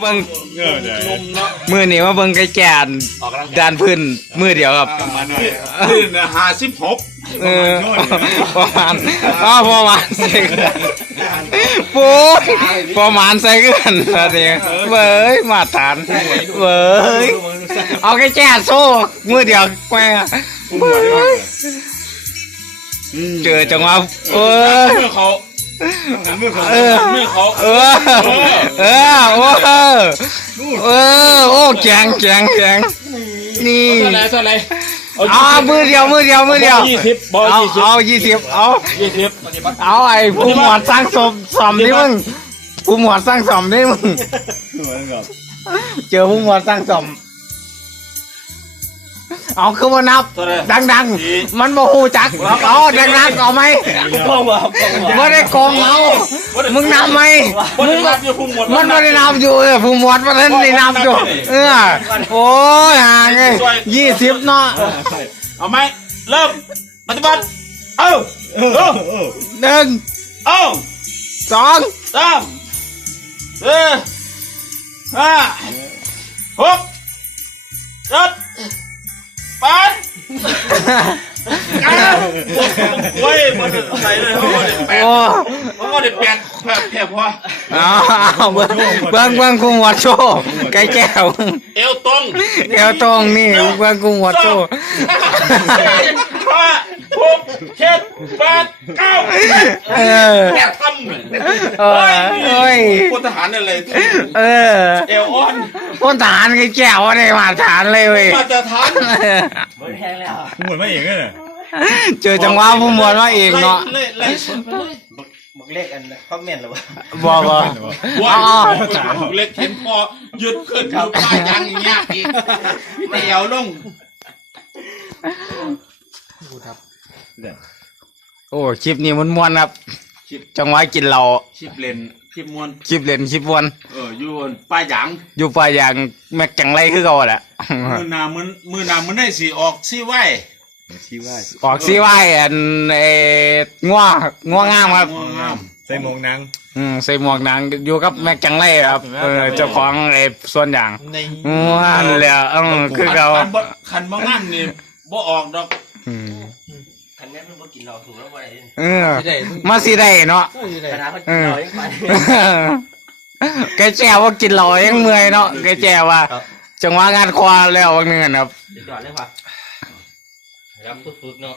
เบิ่งเออเดี๋ยวนมเนาะมือนี่มาเบิ่งไก่แก่นออกกำลังกายดานพื้นมือเดียวครับมาหน่อยนี่นะห้าสิบหกเออประมาณอ๋อประมาณใส่กันปูยประมาณใส่กันอะไรเว้ยมาตรฐานเว้ยเอาไก่แก่โซ่มือเดียวแกว่งอะเว้ยเจอจังหวะเว้ยเมื่อเขาเมือเขาเออเมื่อเขาเออ เออ โอ้เออ โอ้แกงแกงแกงนี่เท่าไรเท่าไรเอามือเดียวมือเดียวมือเดียวยี่สิบเอายี่สิบเอายี่สิบเอายี่สิบเอาไอ้ผู้หมวดสร้างสมสมนี่มึงผู้หมวดสร้างสมนี่มึงเจอผู้หมวดสร้างสม เอาคือว่านับเท่าไหรดังๆ มันบ่ฮู้จักเอาดังๆเอาไหมกองว่าไม่ได้โกงเรามึงนับไหมมึมึงงรับอยู่พุ่งหมดมันไม่ได้นับอยู่เออผู้หมวดมันนั้นได้นับอยู่เออโอ้ยห่างไงยี่สิบเนาะเอาไหมเริ่มปฏิบัติเอ้าเอ้าหนึ่งเอ้าสองสามเออห้าหกเจ็ดแปด เก้าเฮ้ยมันใส่เลยเขาก็เด็ดแปดโอ้เขาก็เด็ดแปดแปดแปดพอเอาเอาเบิ้งเบิ้งเบิ้งกูหมวดโชว์ไก่แก้วเอวตรงเอวตรงนี่เบิ้งกูหมวดโชว์ห้าหกเจ็ด แปดเก้าเออแปดทำเออเอ้ย พลทหารอะไรเออเอวอ่อนพลทหารไก่แก้วได้มาตรฐานเลยเว้ยมาตรฐานเหมือนไม่เองเลย เจอจังหวะผู้หมวดมาเองเนาะไล่ไล่สดไปเลยบักเลขอันคอมเมนต์หรือวะบอกว่าว้าอ๋อวเล็กเห็นพอหยุดขึ้นอยู่ป้ายยางอย่างเงี้ยอีกไม่เอวลง โอ้คลิปนี้มันม่วนครับคลิปจังหวะกินเราคลิปเลนคลิปมวนคลิปเล่นคลิปม่วนเอออยู่บนป้ายยางอยู่ป่าอย่างแม็กจังไรคือเก่าแหละมือหนามือมือหนามือได้สีออกสีไหวชี้ว่าออกซีไว้อันเอง่วง่วงามครับ ง่วงงามใส่หมวกนางอืมใส่หมวกหนังอยู่กับแม็กจังไรครับเออเจ้าของไอ้ส่วนอย่างในม่วนเลยเออคือเก่าคันบ่คันบ่งามนี่บ่ออกดอก อืม คันนี้มันบ่กินเราถูกแล้วว่าอะไรเออ มาสิได้เนาะคณะเขากินเรายังไปแกแจวว่ากินเหล้ายังเมื่อยเนาะแกแจวว่าจังหวะงานควาแล้ววันหนึงอะครับเดี๋ยวก่อนเลยค่ะรับฝึกๆเนาะ